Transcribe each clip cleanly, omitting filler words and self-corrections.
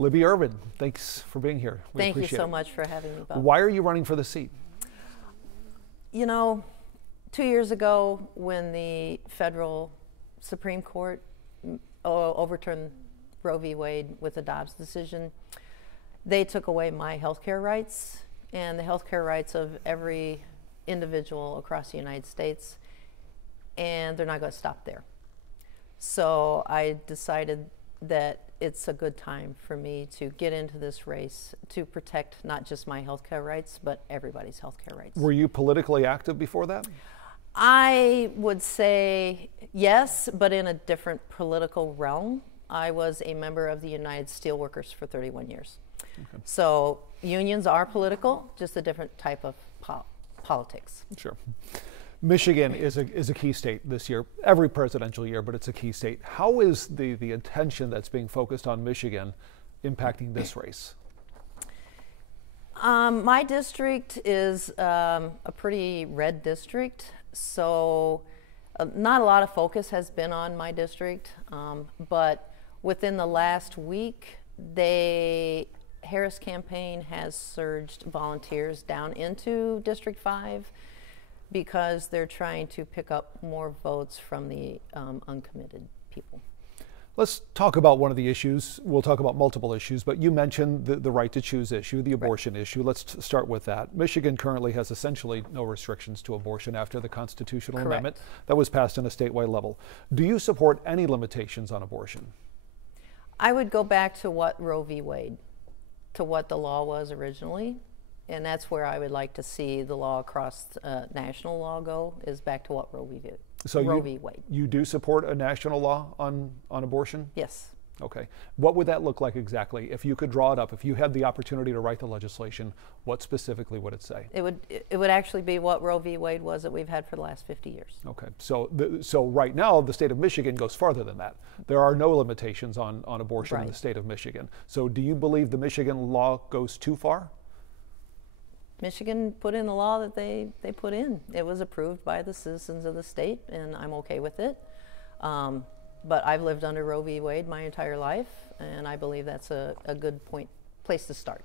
Libbi Irvin, thanks for being here. Thank you so much for having me, Bob. Why are you running for the seat? You know, 2 years ago when the federal Supreme Court overturned Roe v. Wade with the Dobbs decision, they took away my health care rights and the health care rights of every individual across the United States, and they're not going to stop there. So I decided that it's a good time for me to get into this race to protect not just my health care rights, but everybody's health care rights. Were you politically active before that? I would say yes, but in a different political realm. I was a member of the United Steelworkers for 31 years. Okay. So unions are political, just a different type of politics. Sure. Michigan is a key state this year, every presidential year, but it's a key state. How is the attention that's being focused on Michigan impacting this race? My district is a pretty red district, so not a lot of focus has been on my district, but within the last week, Harris campaign has surged volunteers down into District 5 because they're trying to pick up more votes from the uncommitted people. Let's talk about one of the issues. We'll talk about multiple issues, but you mentioned the right to choose issue, the abortion issue. Let's start with that. Michigan currently has essentially no restrictions to abortion after the constitutional amendment that was passed on a statewide level. Do you support any limitations on abortion? I would go back to what Roe v. Wade, to what the law was originally. And that's where I would like to see the law across national law go, is back to what Roe v. Wade. You do support a national law on abortion? Yes. Okay. What would that look like exactly? If you could draw it up, if you had the opportunity to write the legislation, what specifically would it say? It would actually be what Roe v. Wade was that we've had for the last 50 years. Okay. So right now, the state of Michigan goes farther than that. There are no limitations on abortion in the state of Michigan. So do you believe the Michigan law goes too far? Michigan put in the law that they put in. It was approved by the citizens of the state, and I'm okay with it. But I've lived under Roe v. Wade my entire life, and I believe that's a good place to start.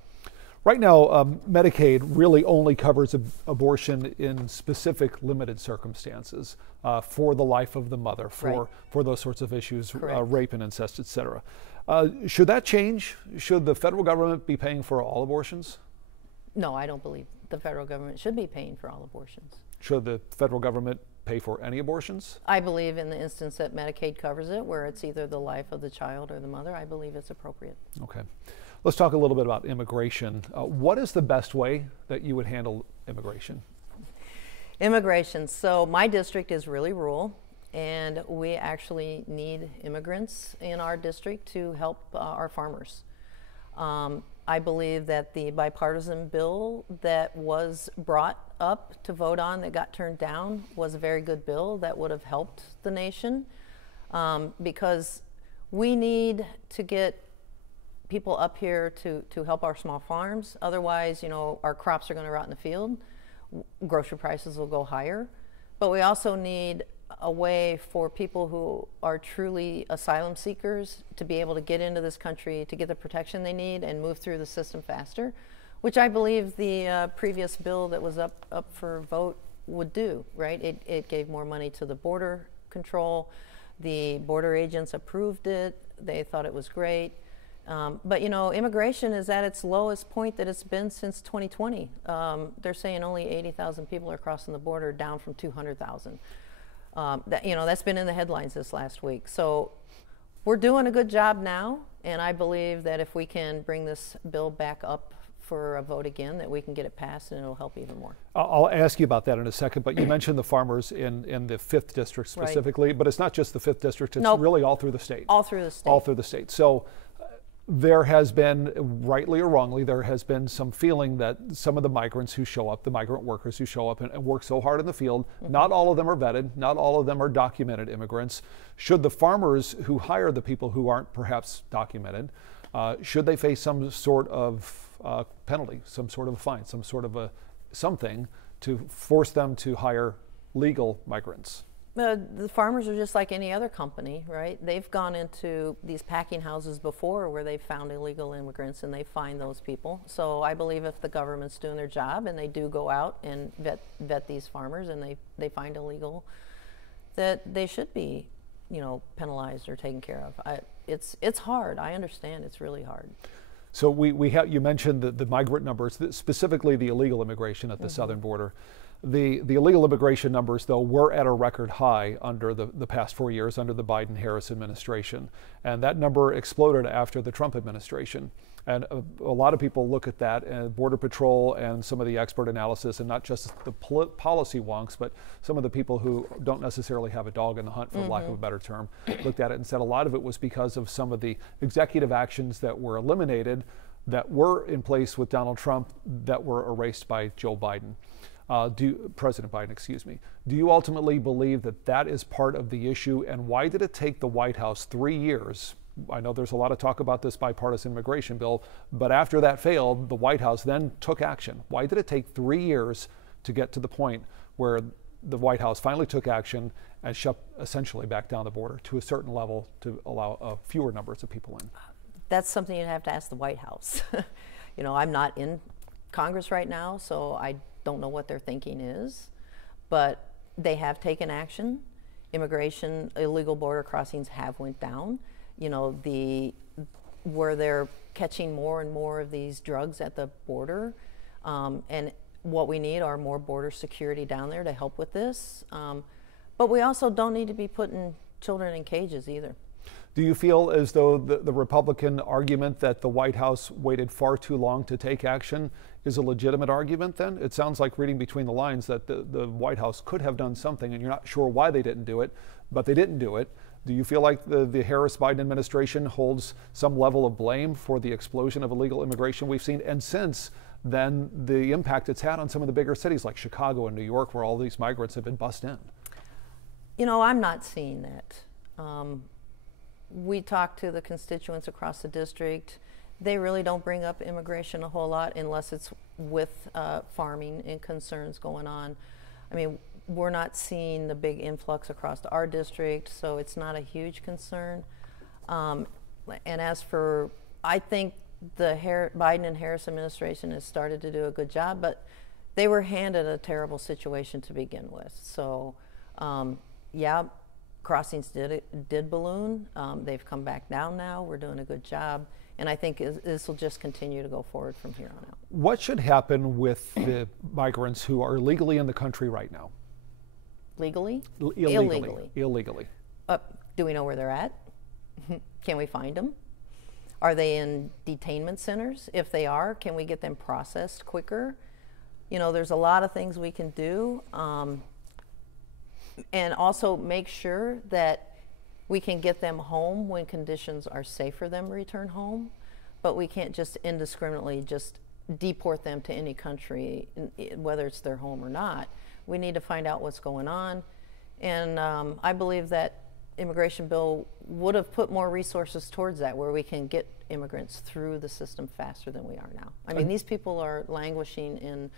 Right now, Medicaid really only covers abortion in specific limited circumstances for the life of the mother, for those sorts of issues, rape and incest, etc. Should that change? Should the federal government be paying for all abortions? No, I don't believe the federal government should be paying for all abortions. Should the federal government pay for any abortions? I believe in the instance that Medicaid covers it, where it's either the life of the child or the mother, I believe it's appropriate. Okay. Let's talk a little bit about immigration. What is the best way that you would handle immigration? Immigration. So my district is really rural, and we actually need immigrants in our district to help our farmers. I believe that the bipartisan bill that was brought up to vote on that got turned down was a very good bill that would have helped the nation, because we need to get people up here to help our small farms. Otherwise, you know, our crops are going to rot in the field. Grocery prices will go higher. But we also need a way for people who are truly asylum seekers to be able to get into this country, to get the protection they need and move through the system faster, which I believe the previous bill that was up for vote would do, right? It gave more money to the border control. The border agents approved it. They thought it was great. But you know, immigration is at its lowest point that it's been since 2020. They're saying only 80,000 people are crossing the border, down from 200,000. That's been in the headlines this last week. So we're doing a good job now, and I believe that if we can bring this bill back up for a vote again, that we can get it passed, and it'll help even more. I'll ask you about that in a second, but you mentioned the farmers in the 5th district specifically, but it's not just the 5th district, it's really all through the state. All through the state. All through the state. So there has been, rightly or wrongly, there has been some feeling that some of the migrants who show up, the migrant workers who show up and work so hard in the field, not all of them are vetted, not all of them are documented immigrants. Should the farmers who hire the people who aren't perhaps documented, should they face some sort of penalty, some sort of a fine, some sort of something to force them to hire legal migrants? The farmers are just like any other company, right? They've gone into these packing houses before where they've found illegal immigrants and they find those people. So I believe if the government's doing their job and they do go out and vet these farmers and they find illegal, that they should be, you know, penalized or taken care of. It's hard. I understand it's really hard. So you mentioned the migrant numbers, specifically the illegal immigration at the southern border. The illegal immigration numbers, though, were at a record high under the past 4 years under the Biden-Harris administration. And that number exploded after the Trump administration. And a lot of people look at that, and Border Patrol and some of the expert analysis, and not just the policy wonks, but some of the people who don't necessarily have a dog in the hunt, for lack of a better term, looked at it and said a lot of it was because of some of the executive actions that were eliminated, that were in place with Donald Trump, that were erased by Joe Biden. President Biden, excuse me. Do you ultimately believe that that is part of the issue, and why did it take the White House 3 years? I know there's a lot of talk about this bipartisan immigration bill, but after that failed, the White House then took action. Why did it take 3 years to get to the point where the White House finally took action and shut essentially back down the border to a certain level to allow fewer numbers of people in? That's something you'd have to ask the White House. You know, I'm not in Congress right now, so I don't know what their thinking is, but they have taken action. Immigration, illegal border crossings have went down. You know, where they're catching more and more of these drugs at the border, and what we need are more border security down there to help with this. But we also don't need to be putting children in cages either. Do you feel as though the Republican argument that the White House waited far too long to take action is a legitimate argument then? It sounds like, reading between the lines, that the White House could have done something and you're not sure why they didn't do it, but they didn't do it. Do you feel like the Harris-Biden administration holds some level of blame for the explosion of illegal immigration we've seen? And since then, the impact it's had on some of the bigger cities like Chicago and New York, where all these migrants have been bussed in? You know, I'm not seeing that. We talk to the constituents across the district. They really don't bring up immigration a whole lot unless it's with farming and concerns going on. I mean, we're not seeing the big influx across our district, so it's not a huge concern. And as for, I think the Biden and Harris administration has started to do a good job, but they were handed a terrible situation to begin with. So, yeah, crossings did balloon. They've come back down now. We're doing a good job. And I think this will just continue to go forward from here on out. What should happen with the migrants who are illegally in the country right now? Legally? Illegally. Illegally. Do we know where they're at? Can we find them? Are they in detainment centers? If they are, can we get them processed quicker? You know, there's a lot of things we can do. And also make sure that we can get them home when conditions are safe for them to return home, but we can't just indiscriminately just deport them to any country, whether it's their home or not. We need to find out what's going on, and I believe that immigration bill would have put more resources towards that, where we can get immigrants through the system faster than we are now. I mean, these people are languishing in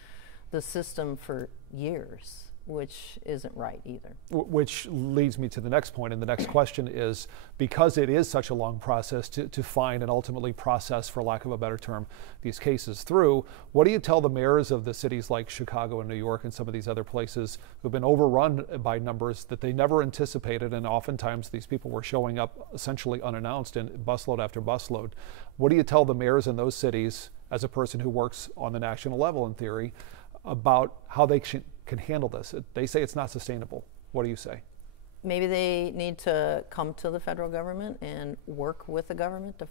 the system for years, which isn't right either. Which leads me to the next point, and the next question is, because it is such a long process to find and ultimately process, for lack of a better term, these cases through, what do you tell the mayors of the cities like Chicago and New York and some of these other places who've been overrun by numbers that they never anticipated, and oftentimes these people were showing up essentially unannounced in busload after busload? What do you tell the mayors in those cities, as a person who works on the national level in theory, about how they can handle this? They say it's not sustainable. What do you say? Maybe they need to come to the federal government and work with the government to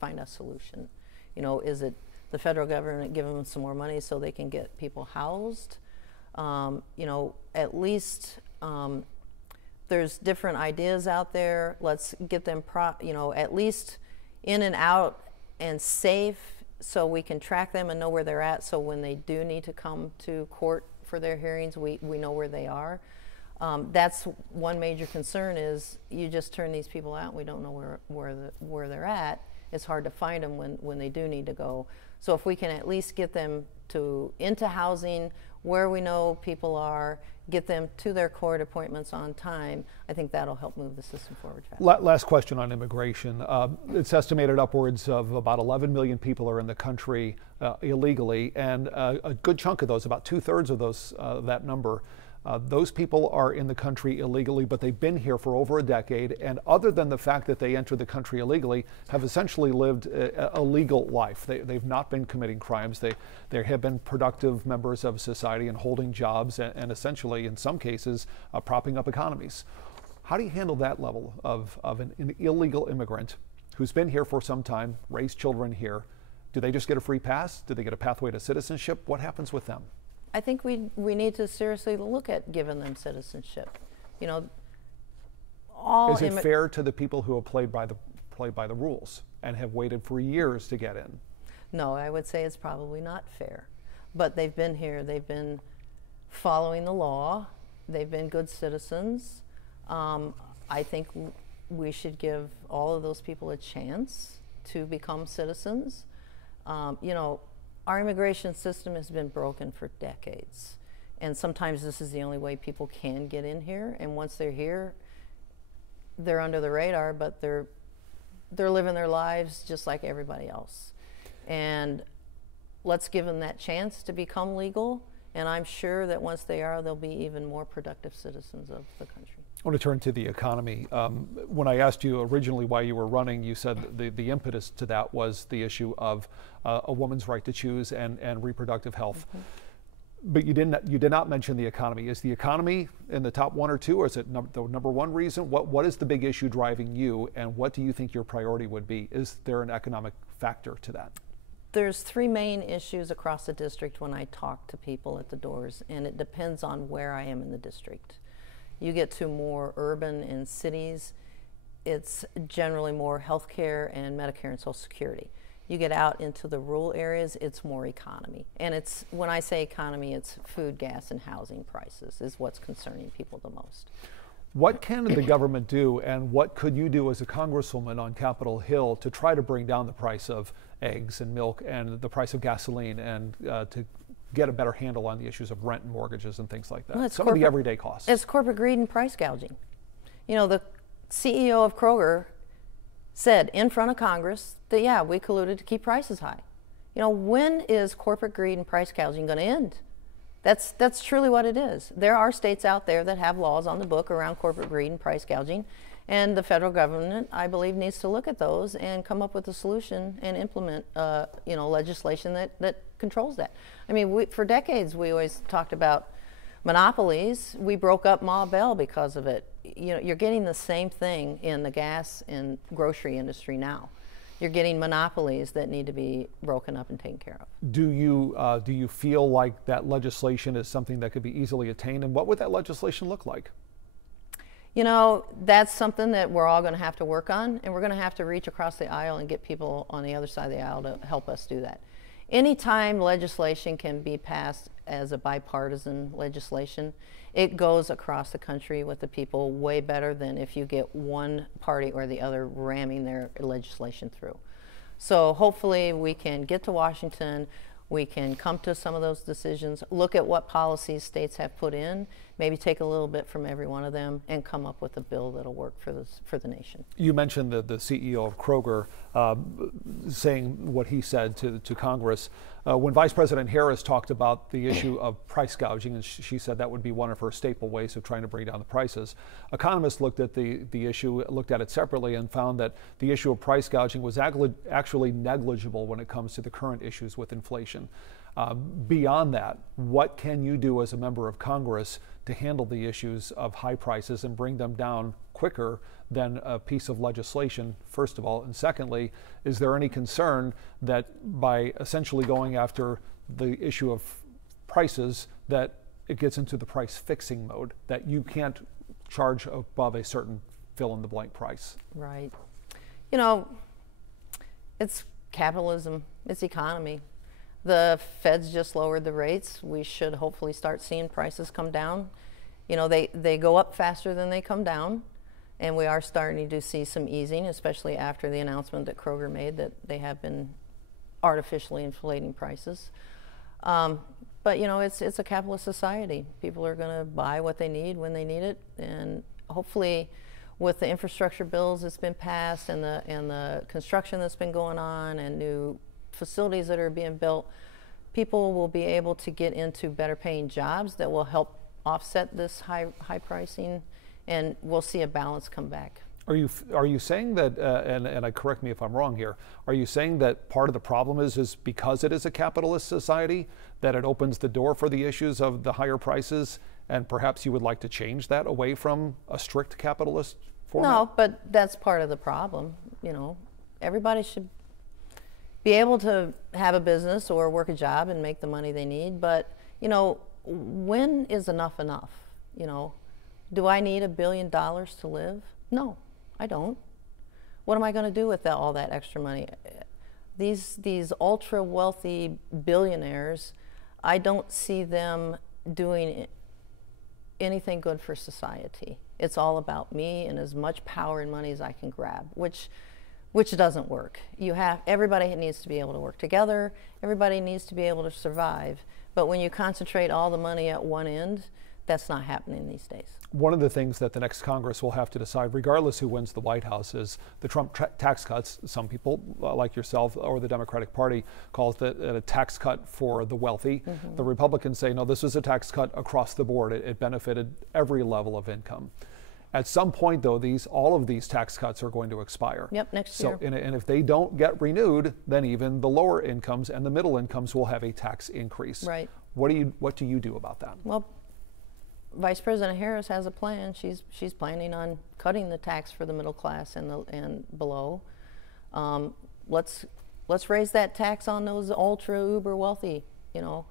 find a solution. You know, is it the federal government giving them some more money so they can get people housed? You know, at least there's different ideas out there. Let's get them, you know, at least in and out and safe, so we can track them and know where they're at, so when they do need to come to court for their hearings, we know where they are. That's one major concern, is you just turn these people out and we don't know where they're at. It's hard to find them when they do need to go. So if we can at least get them into housing where we know people are, get them to their court appointments on time, I think that'll help move the system forward fast. Last question on immigration. It's estimated upwards of about 11 million people are in the country illegally, and a good chunk of those, about 2/3 of those, that number, those people are in the country illegally, but they've been here for over a decade, and other than the fact that they entered the country illegally, have essentially lived a legal life. They've not been committing crimes. They have been productive members of society and holding jobs, and essentially, in some cases, propping up economies. How do you handle that level of an illegal immigrant who's been here for some time, raised children here? Do they just get a free pass? Do they get a pathway to citizenship? What happens with them? I think we need to seriously look at giving them citizenship. You know, is it fair to the people who have played by the rules and have waited for years to get in? No, I would say it's probably not fair. But they've been here. They've been following the law. They've been good citizens. I think we should give all of those people a chance to become citizens. You know, our immigration system has been broken for decades, and sometimes this is the only way people can get in here, and once they're here, they're under the radar, but they're living their lives just like everybody else. And let's give them that chance to become legal, and I'm sure that once they are, they'll be even more productive citizens of the country. I want to turn to the economy. When I asked you originally why you were running, you said the impetus to that was the issue of a woman's right to choose and reproductive health. Mm-hmm. But you did not mention the economy. Is the economy in the top one or two, or is it the number one reason? What is the big issue driving you, and what do you think your priority would be? Is there an economic factor to that? There's three main issues across the district when I talk to people at the doors, and it depends on where I am in the district. You get to more urban and cities, it's generally more healthcare and Medicare and Social Security. You get out into the rural areas, it's more economy. And it's, when I say economy, it's food, gas, and housing prices is what's concerning people the most. What can the government do, and what could you do as a congresswoman on Capitol Hill to try to bring down the price of eggs and milk and the price of gasoline, and to get a better handle on the issues of rent and mortgages and things like that? Well, some of the everyday costs. It's corporate greed and price gouging. You know, the CEO of Kroger said in front of Congress that, yeah, we colluded to keep prices high. You know, when is corporate greed and price gouging going to end? That's truly what it is. There are states out there that have laws on the book around corporate greed and price gouging, and the federal government, I believe, needs to look at those and come up with a solution and implement, you know, legislation that controls that. I mean, for decades we always talked about monopolies. We broke up Ma Bell because of it. You know, you're getting the same thing in the gas and grocery industry now. You're getting monopolies that need to be broken up and taken care of. Do you feel like that legislation is something that could be easily attained, and what would that legislation look like? You know, that's something that we're all going to have to work on, and we're going to have to reach across the aisle and get people on the other side of the aisle to help us do that. Anytime legislation can be passed as a bipartisan legislation, it goes across the country with the people way better than if you get one party or the other ramming their legislation through. So hopefully we can get to Washington, we can come to some of those decisions, look at what policies states have put in, maybe take a little bit from every one of them, and come up with a bill that'll work for the nation. You mentioned the CEO of Kroger saying what he said to Congress. When Vice President Harris talked about the issue of price gouging, and she said that would be one of her staple ways of trying to bring down the prices, economists looked at the issue, looked at it separately, and found that the issue of price gouging was actually negligible when it comes to the current issues with inflation. Beyond that, what can you do as a member of Congress to handle the issues of high prices and bring them down quicker than a piece of legislation, first of all? And secondly, is there any concern that by essentially going after the issue of prices, that it gets into the price fixing mode, that you can't charge above a certain fill-in-the-blank price? Right. You know, it's capitalism, it's economy. The Fed's just lowered the rates. We should hopefully start seeing prices come down. You know, they go up faster than they come down, and we are starting to see some easing, especially after the announcement that Kroger made that they have been artificially inflating prices. But you know, it's a capitalist society. People are going to buy what they need when they need it, and hopefully, with the infrastructure bills that's been passed and the construction that's been going on and new facilities that are being built, people will be able to get into better paying jobs that will help offset this high pricing, and we'll see a balance come back. Are you saying that, and I correct me if I'm wrong here, are you saying that part of the problem is because it is a capitalist society, that it opens the door for the issues of the higher prices, and perhaps you would like to change that away from a strict capitalist format? No, but that's part of the problem. You know, everybody should be able to have a business or work a job and make the money they need, but you know, when is enough enough? You know, do I need $1 billion to live? No, I don't. What am I going to do with all that extra money? These ultra wealthy billionaires, I don't see them doing anything good for society. It's all about me and as much power and money as I can grab, which doesn't work. Everybody needs to be able to work together. Everybody needs to be able to survive. But when you concentrate all the money at one end, that's not happening these days. One of the things that the next Congress will have to decide, regardless who wins the White House, is the Trump tax cuts. Some people, like yourself or the Democratic Party, calls it a tax cut for the wealthy. Mm-hmm. The Republicans say, no, this is a tax cut across the board. It benefited every level of income. At some point, though, all of these tax cuts are going to expire. Yep, next year. And if they don't get renewed, then even the lower incomes and the middle incomes will have a tax increase. Right. What do you do about that? Well, Vice President Harris has a plan. She's planning on cutting the tax for the middle class and below. Let's raise that tax on those ultra uber wealthy. You know,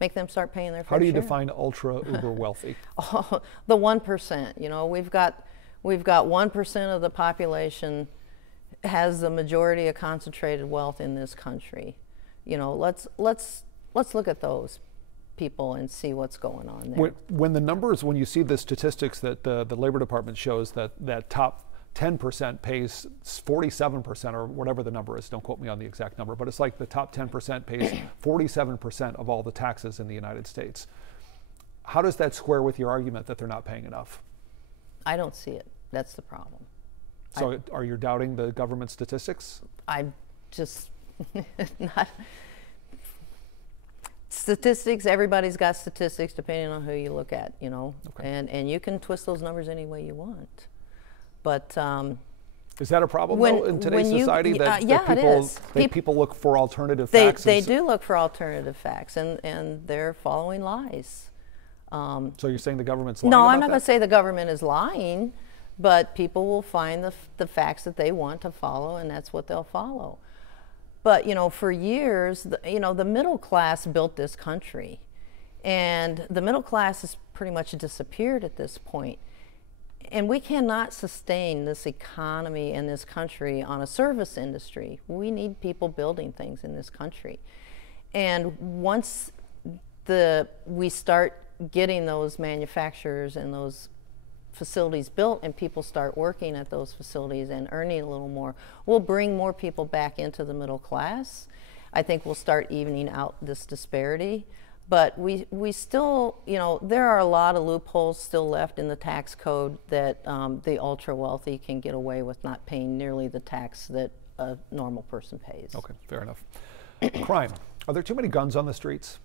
make them start paying their fair share. How do you define ultra uber wealthy? Oh, the 1%. You know, we've got 1% of the population has the majority of concentrated wealth in this country. You know, let's look at those people and see what's going on there. When you see the statistics that the Labor Department shows that top 10% pays 47%, or whatever the number is, don't quote me on the exact number, but it's like the top 10% pays 47% of all the taxes in the United States. How does that square with your argument that they're not paying enough? I don't see it. That's the problem. So are you doubting the government statistics? I'm just not. Statistics, everybody's got statistics depending on who you look at, you know, okay. And you can twist those numbers any way you want. But is that a problem though, in today's society that people look for alternative facts? They do look for alternative facts, and they're following lies. So you're saying the government's lying? No, I'm not going to say the government is lying, but people will find the facts that they want to follow, and that's what they'll follow. But, you know, for years, the middle class built this country, and the middle class has pretty much disappeared at this point. And we cannot sustain this economy in this country on a service industry. We need people building things in this country. And once we start getting those manufacturers and those facilities built and people start working at those facilities and earning a little more, we'll bring more people back into the middle class. I think we'll start evening out this disparity. But we still, you know, there are a lot of loopholes still left in the tax code that the ultra wealthy can get away with not paying nearly the tax that a normal person pays. Okay, fair enough. Crime. Are there too many guns on the streets?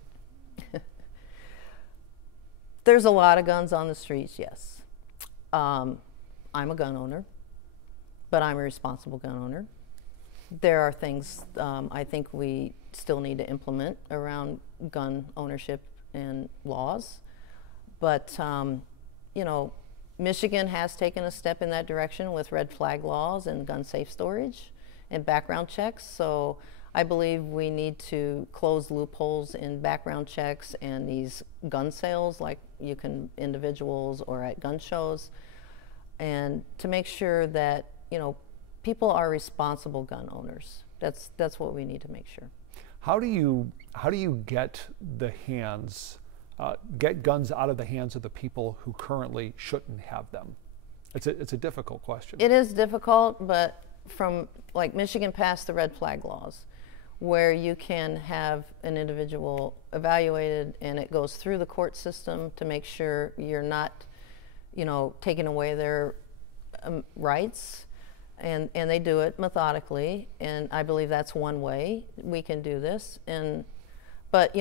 There's a lot of guns on the streets, yes. I'm a gun owner, but I'm a responsible gun owner. There are things I think we still need to implement around gun ownership and laws. But, you know, Michigan has taken a step in that direction with red flag laws and gun safe storage and background checks. So I believe we need to close loopholes in background checks and these gun sales, like you can individuals or at gun shows, and to make sure that, you know, people are responsible gun owners. That's what we need to make sure. How do you get get guns out of the hands of the people who currently shouldn't have them? It's a difficult question. It is difficult, but from like Michigan passed the red flag laws. where you can have an individual evaluated and it goes through the court system to make sure you're not, taking away their rights, and they do it methodically, and I believe that's one way we can do this. But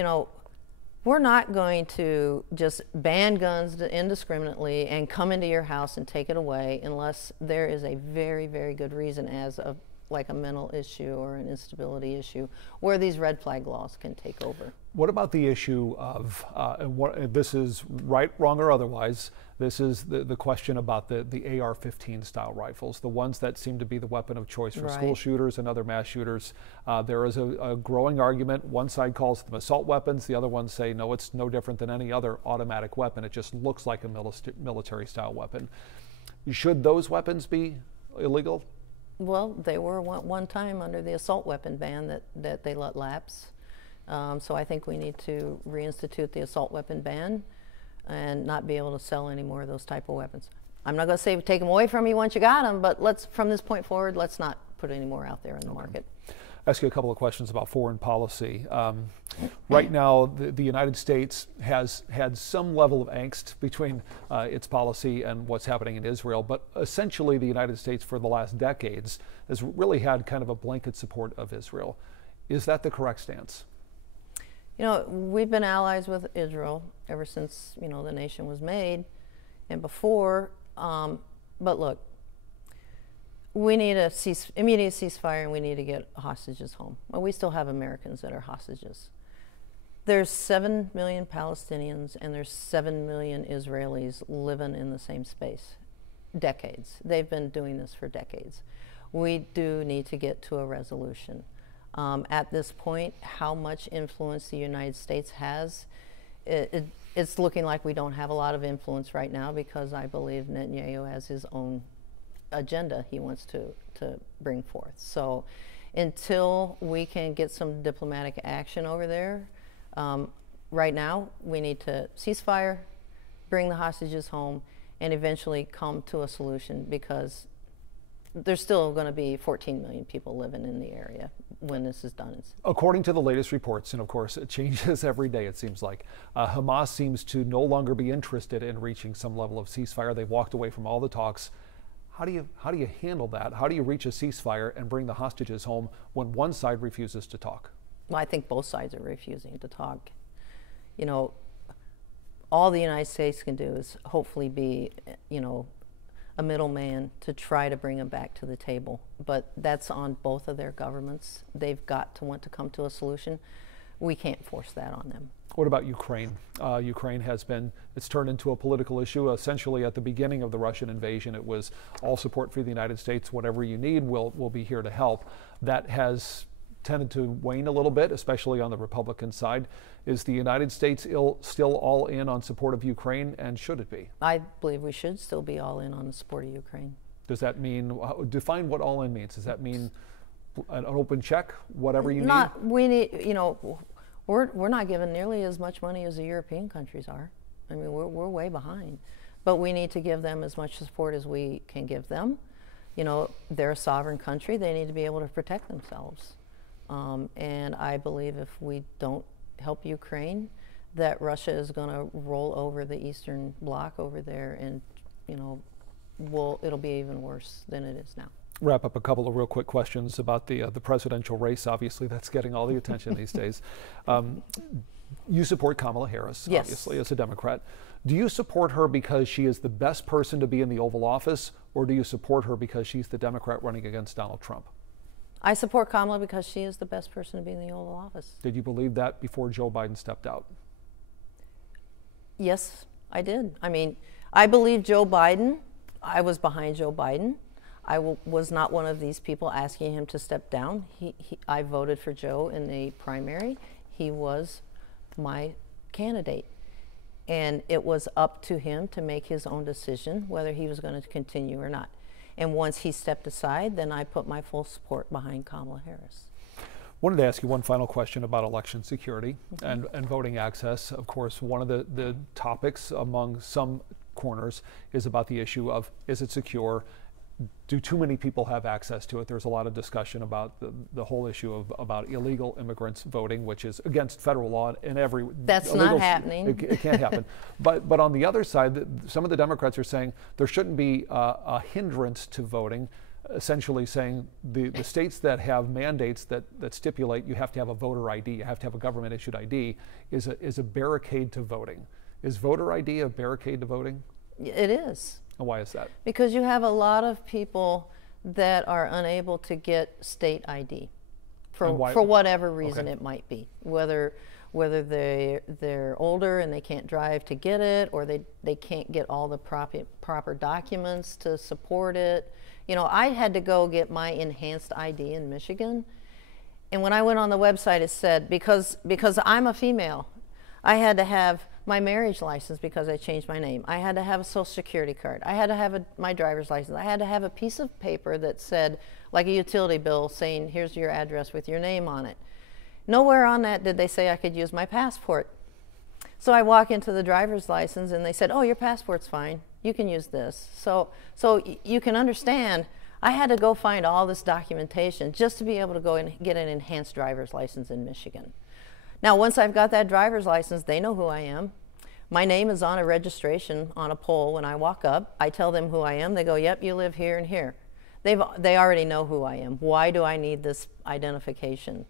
we're not going to just ban guns indiscriminately and come into your house and take it away unless there is a very, very good reason, as of like a mental issue or an instability issue, where these red flag laws can take over. What about the issue of, this is right, wrong, or otherwise, this is the question about the AR-15 style rifles, the ones that seem to be the weapon of choice for school shooters and other mass shooters. There is a growing argument. One side calls them assault weapons. The other ones say, no, it's no different than any other automatic weapon. It just looks like a military style weapon. Should those weapons be illegal? Well, they were one time under the assault weapon ban that they let lapse. So I think we need to reinstitute the assault weapon ban and not be able to sell any more of those type of weapons. I'm not going to say take them away from you once you got them, but from this point forward, let's not put any more out there in the market. Ask you a couple of questions about foreign policy. Right now, the United States has had some level of angst between its policy and what's happening in Israel, but essentially the United States for the last decades has really had kind of a blanket support of Israel. Is that the correct stance? We've been allies with Israel ever since, the nation was made and before, but look, we need a immediate ceasefire, and we need to get hostages home. Well, we still have Americans that are hostages. There's 7 million Palestinians and there's 7 million Israelis living in the same space. Decades. They've been doing this for decades. We do need to get to a resolution. At this point, how much influence the United States has, it's looking like we don't have a lot of influence right now, because I believe Netanyahu has his own agenda he wants to bring forth. So until we can get some diplomatic action over there, right now we need to ceasefire, bring the hostages home, and eventually come to a solution, because there's still going to be 14 million people living in the area when this is done. According to the latest reports, and of course it changes every day it seems like, Hamas seems to no longer be interested in reaching some level of ceasefire. They've walked away from all the talks. How do you handle that? How do you reach a ceasefire and bring the hostages home when one side refuses to talk? Well, I think both sides are refusing to talk. All the United States can do is hopefully be, a middleman to try to bring them back to the table. But that's on both of their governments. They've got to want to come to a solution. We can't force that on them. What about Ukraine? Ukraine it's turned into a political issue. Essentially, at the beginning of the Russian invasion, it was all support for the United States. Whatever you need, we'll be here to help. That has tended to wane a little bit, especially on the Republican side. Is the United States still all in on support of Ukraine, and should it be? I believe we should still be all in on the support of Ukraine. Does that mean, define what all in means? Does that mean an open check, whatever you need? We need, we're not given nearly as much money as the European countries are. I mean, we're way behind. But we need to give them as much support as we can give them. They're a sovereign country. They need to be able to protect themselves. And I believe if we don't help Ukraine, that Russia is going to roll over the Eastern Bloc over there, and it'll be even worse than it is now. Wrap up a couple of real quick questions about the presidential race. Obviously, that's getting all the attention these days. You support Kamala Harris, yes, obviously, as a Democrat. Do you support her because she is the best person to be in the Oval Office, or do you support her because she's the Democrat running against Donald Trump? I support Kamala because she is the best person to be in the Oval Office. Did you believe that before Joe Biden stepped out? Yes, I did. I mean, I believe Joe Biden. I was behind Joe Biden. I was not one of these people asking him to step down. I voted for Joe in the primary. He was my candidate. And it was up to him to make his own decision whether he was going to continue or not. And once he stepped aside, then I put my full support behind Kamala Harris. Wanted to ask you one final question about election security and voting access. Of course, one of the topics among some corners is about the issue of, is it secure? do too many people have access to it? There's a lot of discussion about the whole issue of about illegal immigrants voting, which is against federal law in every. That's not happening. It can't happen. But on the other side, some of the Democrats are saying there shouldn't be a hindrance to voting, essentially saying the states that have mandates that stipulate you have to have a voter ID, you have to have a government issued ID, is a barricade to voting. Is voter ID a barricade to voting? It is. And why is that? Because you have a lot of people that are unable to get state ID for whatever reason it might be. Whether they're older and they can't drive to get it, or they can't get all the proper documents to support it. You know, I had to go get my enhanced ID in Michigan, and when I went on the website, it said because I'm a female, I had to have my marriage license because I changed my name. I had to have a social security card. I had to have my driver's license. I had to have a piece of paper that said, like a utility bill, saying here's your address with your name on it. Nowhere on that did they say I could use my passport. So I walk into the driver's license and they said, oh, your passport's fine. You can use this. So you can understand, I had to go find all this documentation just to be able to go and get an enhanced driver's license in Michigan. Now, once I've got that driver's license, they know who I am. My name is on a registration on a pole when I walk up. I tell them who I am. They go, yep, you live here and here. They already know who I am. Why do I need this identification?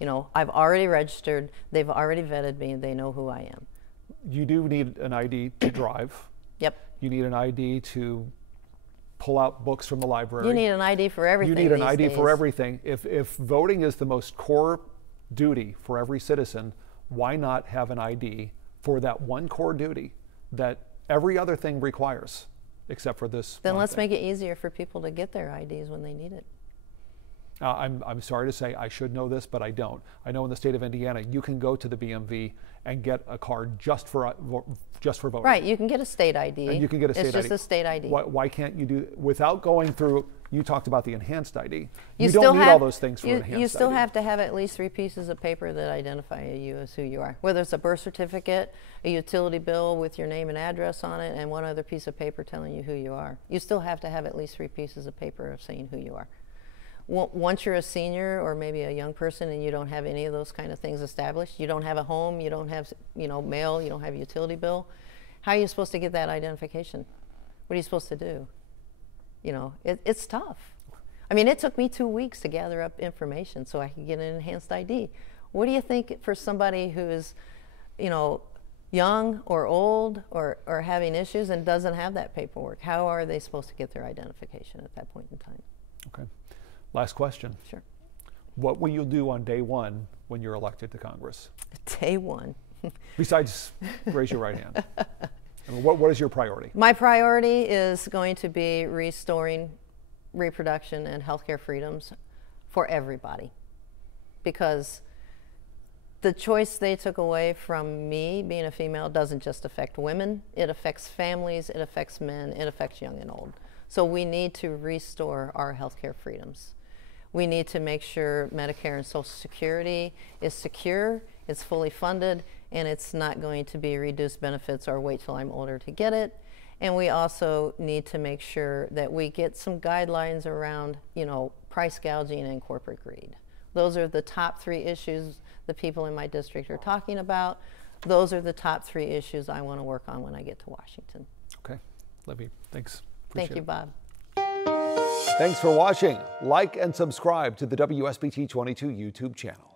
You know, I've already registered. They've already vetted me. They know who I am. You do need an ID to drive. Yep. You need an ID to pull out books from the library. You need an ID for everything. You need an ID days. for everything. If voting is the most core duty for every citizen, why not have an ID for that one core duty that every other thing requires, except for this? Then let's make it easier for people to get their IDs when they need it. I'm sorry to say I should know this, but I don't. I know in the state of Indiana, you can go to the BMV and get a card just for voting. Right, you can get a state ID. And you can get a state ID. It's just a state ID. Why can't you do, without going through, you talked about the enhanced ID. You don't need all those things for enhanced ID. You still have to have at least 3 pieces of paper that identify you as who you are. Whether it's a birth certificate, a utility bill with your name and address on it, and one other piece of paper telling you who you are. You still have to have at least 3 pieces of paper of saying who you are. Once you're a senior or maybe a young person and you don't have any of those kind of things established, you don't have a home, you don't have mail, you don't have a utility bill, how are you supposed to get that identification? What are you supposed to do? You know, it's tough. I mean, it took me 2 weeks to gather up information so I could get an enhanced ID. What do you think for somebody who is, young or old or having issues and doesn't have that paperwork? How are they supposed to get their identification at that point in time? Okay. Last question. Sure. What will you do on day one when you're elected to Congress? Day one. Besides raise your right hand. I mean, what is your priority? My priority is going to be restoring reproduction and healthcare freedoms for everybody. Because the choice they took away from me, being a female, doesn't just affect women. It affects families, it affects men, it affects young and old. So we need to restore our healthcare freedoms. We need to make sure Medicare and Social Security is secure, it's fully funded, and it's not going to be reduced benefits or wait till I'm older to get it. And we also need to make sure that we get some guidelines around, price gouging and corporate greed. Those are the top 3 issues the people in my district are talking about. Those are the top 3 issues I want to work on when I get to Washington. Okay. Libbi, thanks. Thank you, Bob. Thanks for watching. Like and subscribe to the WSBT 22 YouTube channel.